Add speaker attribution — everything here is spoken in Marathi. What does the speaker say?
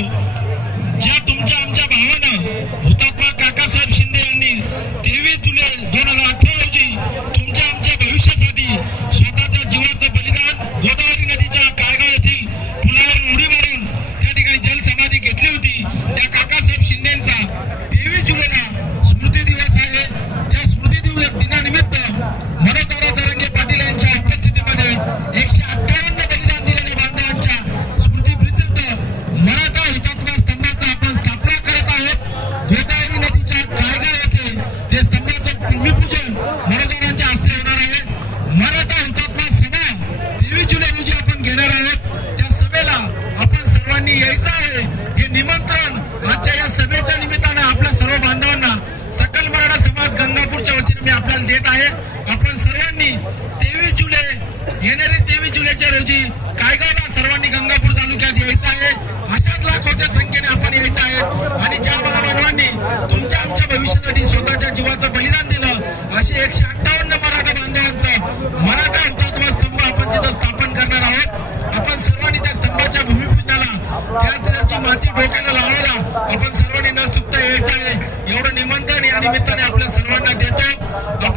Speaker 1: ज्या तुमच्या आमच्या भावानं हुतात्मा द्यायचं आहे. हे निमंत्रण आजच्या या सभेच्या निमित्तानं आपल्या सर्व बांधवांना सकल मराठा समाज गंगापूरच्या वतीने मी आपल्याला देत आहे. आपण सर्वांनी तेवीस जुलै येणारी तेवीस जुलैच्या रोजी कायगावला सर्वांनी गंगापूर तालुक्यात यायचं आहे. अशाच लाखोच्या संख्येने आपण यायचं आहे. आणि ज्या बांधवांनी तुमच्या आमच्या भविष्यासाठी स्वतःच्या जीवाचं बलिदान दिलं असे एकशे अठ्ठावन्न मराठा बांधवांचं मराठा भूमिपूजनाला त्या माती डोक्याला लावायला आपण सर्वांनी न चुकता यायचं आहे. एवढं निमंत्रण या निमित्ताने आपल्या सर्वांना देतो.